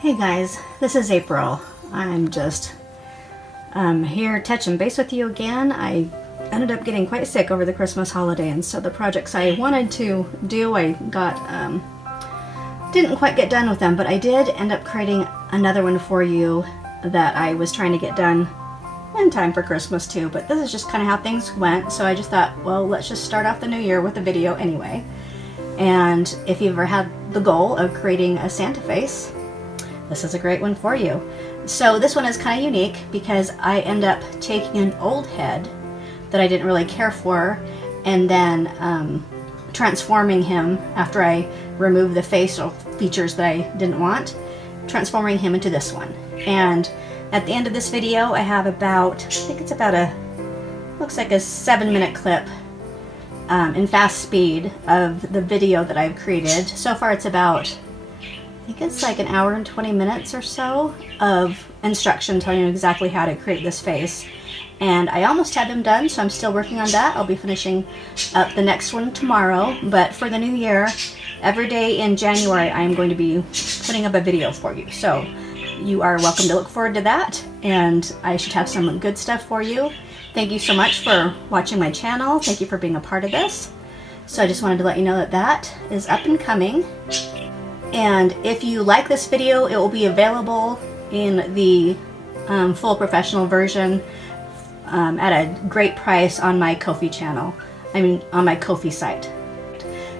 Hey guys, this is April. I'm just here touching base with you again. I ended up getting quite sick over the Christmas holiday, and so the projects I wanted to do, I didn't quite get done with them, but I did end up creating another one for you that I was trying to get done in time for Christmas too, but this is just kind of how things went, so I just thought, well, let's just start off the new year with a video anyway. And if you've ever had the goal of creating a Santa face, this is a great one for you. So this one is kind of unique because I end up taking an old head that I didn't really care for and then transforming him after I removed the facial features that I didn't want, transforming him into this one. And at the end of this video I have about, I think it's about looks like a 7-minute clip in fast speed of the video that I've created. So far it's about, I think it's like an hour and 20 minutes or so of instruction telling you exactly how to create this face. And I almost have them done, so I'm still working on that. I'll be finishing up the next one tomorrow. But for the new year, every day in January, I am going to be putting up a video for you. So you are welcome to look forward to that. And I should have some good stuff for you. Thank you so much for watching my channel. Thank you for being a part of this. So I just wanted to let you know that that is up and coming. And if you like this video, it will be available in the full professional version at a great price on my Ko-fi channel. I mean, on my Ko-fi site.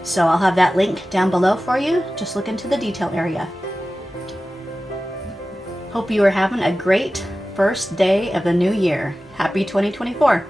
So I'll have that link down below for you. Just look into the detail area. Hope you are having a great first day of the new year. Happy 2024.